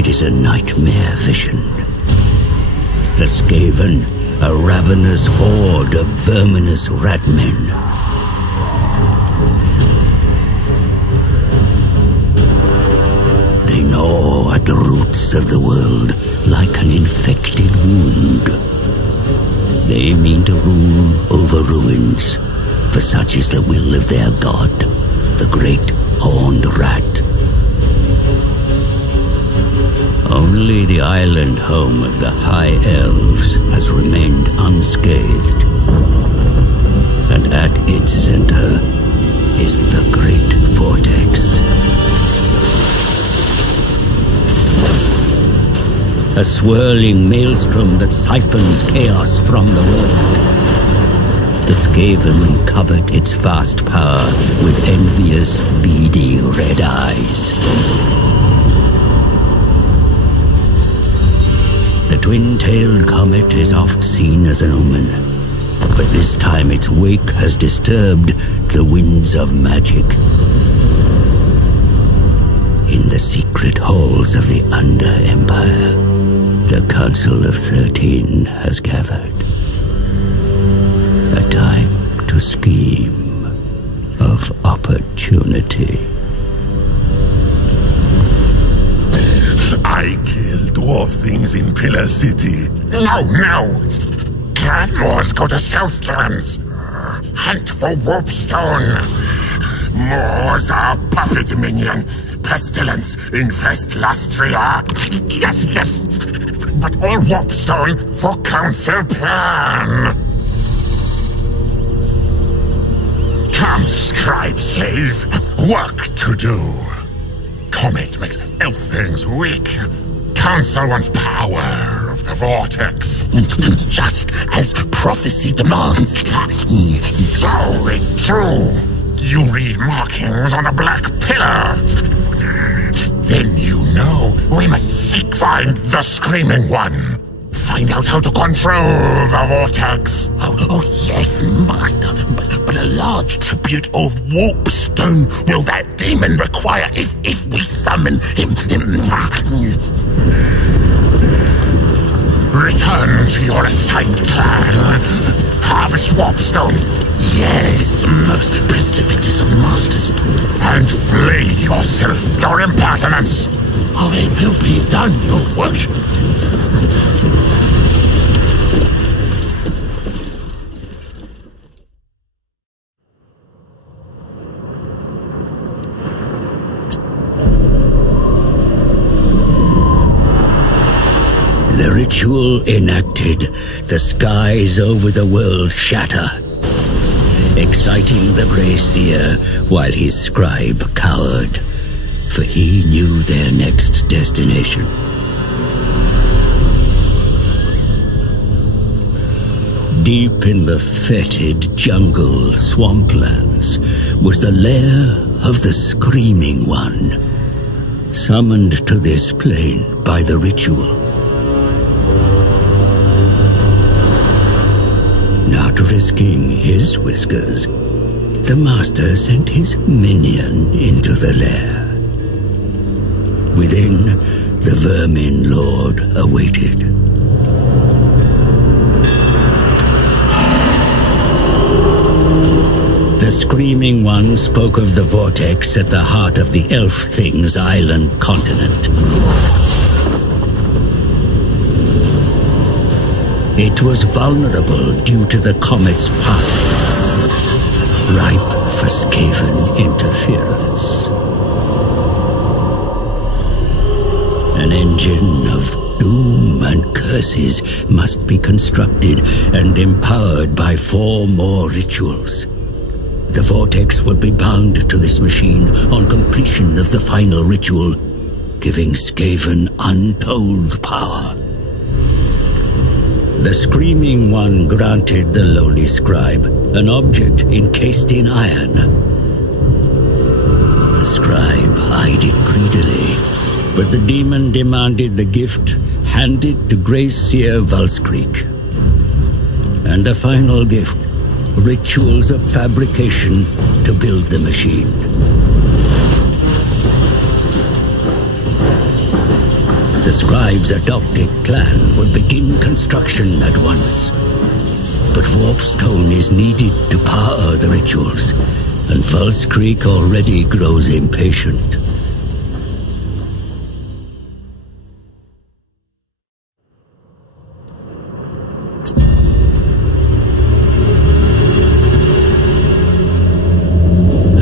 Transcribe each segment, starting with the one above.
It is a nightmare vision. The Skaven, a ravenous horde of verminous ratmen. They gnaw at the roots of the world like an infected wound. They mean to rule over ruins, for such is the will of their god, the great horned rat. Only the island home of the High Elves has remained unscathed. And at its center is the Great Vortex. A swirling maelstrom that siphons chaos from the world. The Skaven covet its vast power with envious, beady red eyes. The twin-tailed comet is oft seen as an omen, but this time its wake has disturbed the winds of magic. In the secret halls of the Under-Empire, the Council of 13 has gathered. A time to scheme of opportunity. I kill dwarf things in Pillar City. No! Clan Moors go to Southlands. Hunt for Warpstone. Moors are puppet minion. Pestilence infest Lastria. Yes. But all Warpstone for council plan. Come, scribe slave. Work to do. Comet makes elf things weak. Council wants power of the Vortex. Just as prophecy demands. So it true. You read markings on the Black Pillar. Then you know we must find the Screaming One. Find out how to control the Vortex. Oh yes, master. But a large tribute of Warpstone will that demon require if we summon him. Return to your assigned clan. Harvest Warpstone. Yes, most precipitous of masters. And flay yourself, your impertinence. Oh, it will be done, your worship. The ritual enacted, the skies over the world shatter, exciting the Grey Seer while his scribe cowered, for he knew their next destination. Deep in the fetid jungle swamplands was the lair of the Screaming One, summoned to this plane by the ritual. Not risking his whiskers, the master sent his minion into the lair. Within, the Vermin Lord awaited. The Screaming One spoke of the Vortex at the heart of the Elf Thing's island continent. It was vulnerable due to the comet's passing, ripe for Skaven interference. An engine of doom and curses must be constructed and empowered by 4 more rituals. The Vortex would be bound to this machine on completion of the final ritual, giving Skaven untold power. The Screaming One granted the lowly scribe an object encased in iron. The scribe eyed it greedily, but the demon demanded the gift handed to Grey Seer Valskreek. And a final gift, rituals of fabrication to build the machine. The scribe's adopted clan would begin construction at once. But warpstone is needed to power the rituals, and False Creek already grows impatient.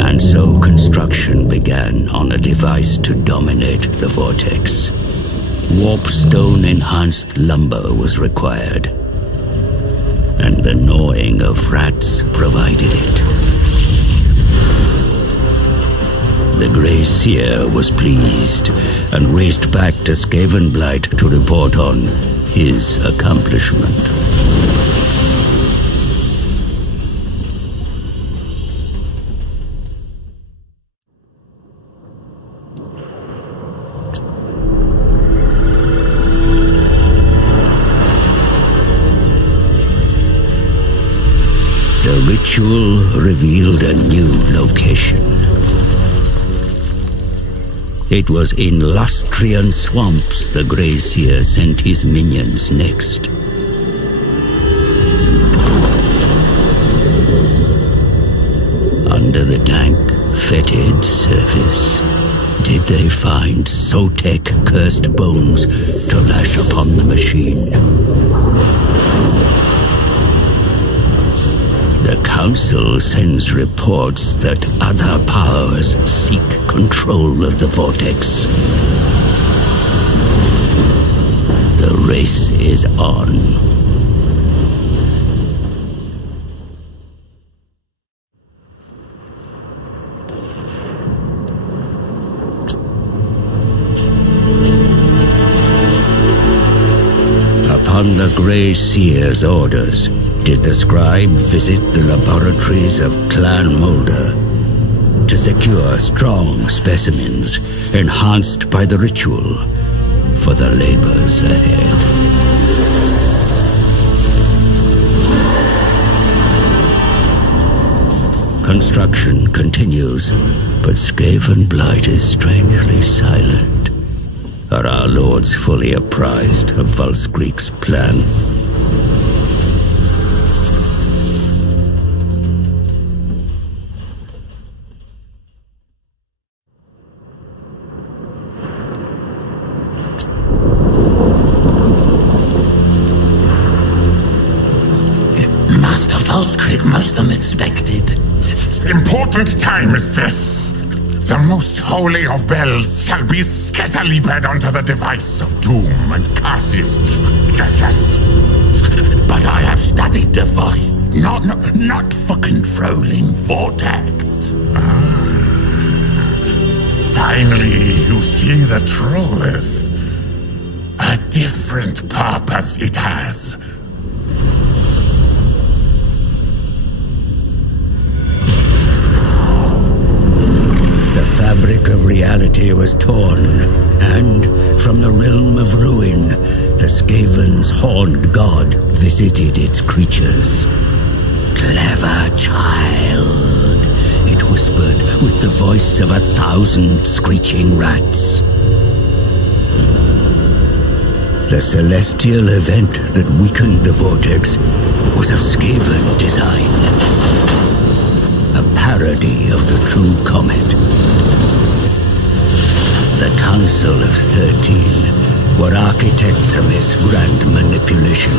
And so construction began on a device to dominate the Vortex. Warpstone-enhanced lumber was required, and the gnawing of rats provided it. The Grey Seer was pleased and raced back to Skaven Blight to report on his accomplishment. The ritual revealed a new location. It was in Lustrian swamps the Grey Seer sent his minions next. Under the dank, fetid surface, did they find Sotek cursed bones to lash upon the machine? The Council sends reports that other powers seek control of the Vortex. The race is on. Upon the Grey Seer's orders, did the scribe visit the laboratories of Clan Moulder to secure strong specimens enhanced by the ritual for the labors ahead. Construction continues, but Skaven Blight is strangely silent. Are our lords fully apprised of Valskreek's plan? Most unexpected. Important time is this. The most holy of bells shall be scatterleaped onto the device of doom and curses. Yes. But I have studied device, not for controlling Vortex. Finally, you see the truth. A different purpose it has. The fabric of reality was torn, and from the realm of ruin, the Skaven's horned god visited its creatures. Clever child, it whispered with the voice of 1,000 screeching rats. The celestial event that weakened the Vortex was of Skaven design. A parody of the true comet. The Council of 13 were architects of this grand manipulation.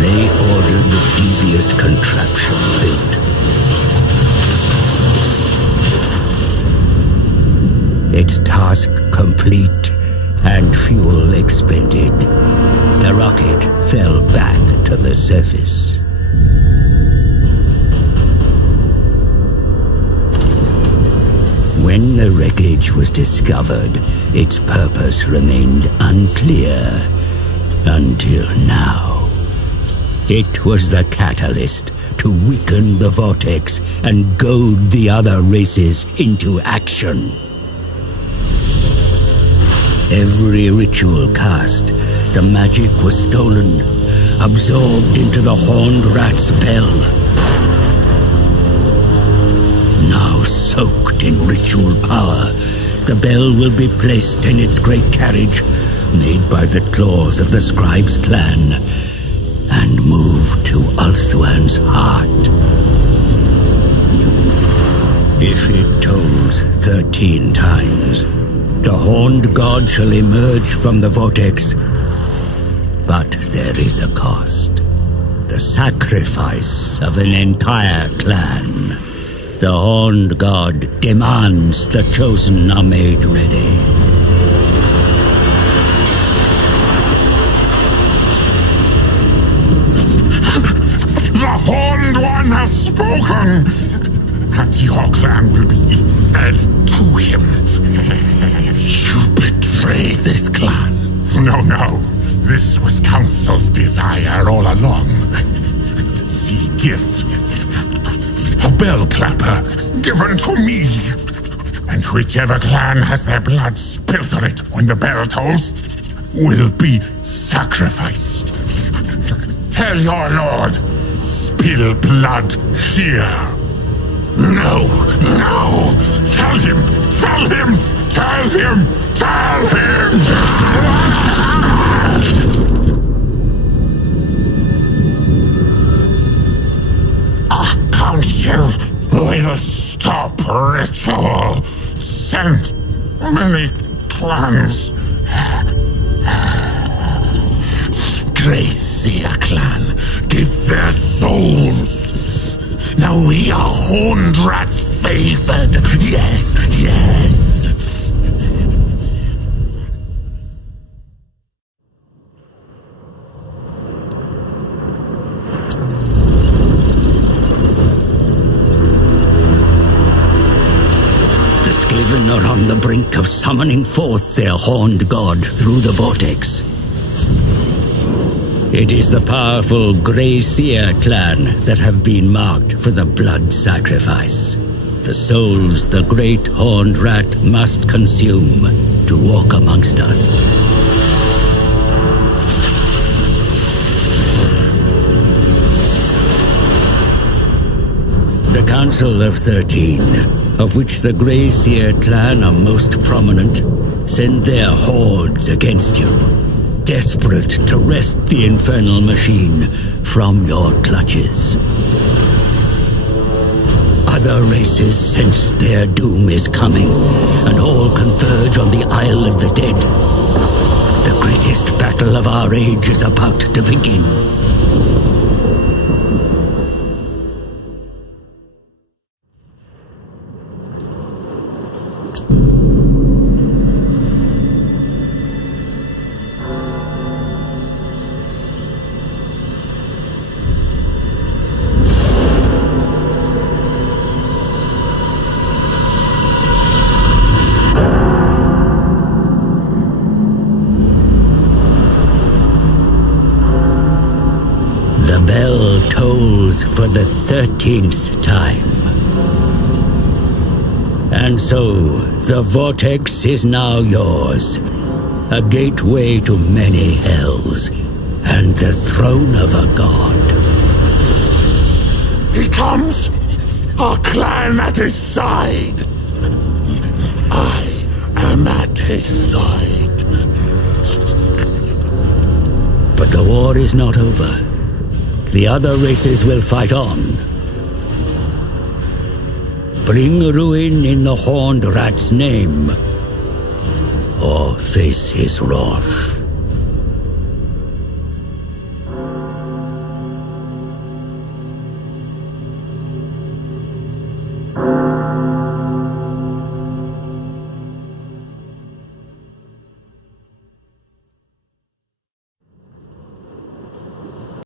They ordered the devious contraption built. Its task complete and fuel expended, the rocket fell back to the surface. When the wreckage was discovered, its purpose remained unclear until now. It was the catalyst to weaken the Vortex and goad the other races into action. Every ritual cast, the magic was stolen, absorbed into the horned rat's bell. Now soaked in ritual power, the bell will be placed in its great carriage made by the claws of the Scribe's clan and move to Ulthuan's heart. If it tolls 13 times, the Horned God shall emerge from the Vortex. But there is a cost. The sacrifice of an entire clan. The Horned God demands the Chosen are made ready. The Horned One has spoken! And your clan will be fed to him. You betrayed this clan. No. This was Council's desire all along. See gift. A bell clapper given to me. And whichever clan has their blood spilt on it when the bell tolls will be sacrificed. Tell your lord, spill blood here. No! Tell him! A council will stop ritual. Sent many clans. Gracia clan, give their souls. Now we are Horned Rats favored. Yes. The Skaven are on the brink of summoning forth their Horned God through the Vortex. It is the powerful Grey Seer clan that have been marked for the blood sacrifice. The souls the great Horned Rat must consume to walk amongst us. The Council of 13, of which the Grey Seer clan are most prominent, send their hordes against you, desperate to wrest the infernal machine from your clutches. Other races sense their doom is coming, and all converge on the Isle of the Dead. The greatest battle of our age is about to begin. The bell tolls for the 13th time. And so, the Vortex is now yours. A gateway to many hells, and the throne of a god. He comes! Our clan at his side! I am at his side. But the war is not over. The other races will fight on. Bring ruin in the Horned Rat's name, or face his wrath.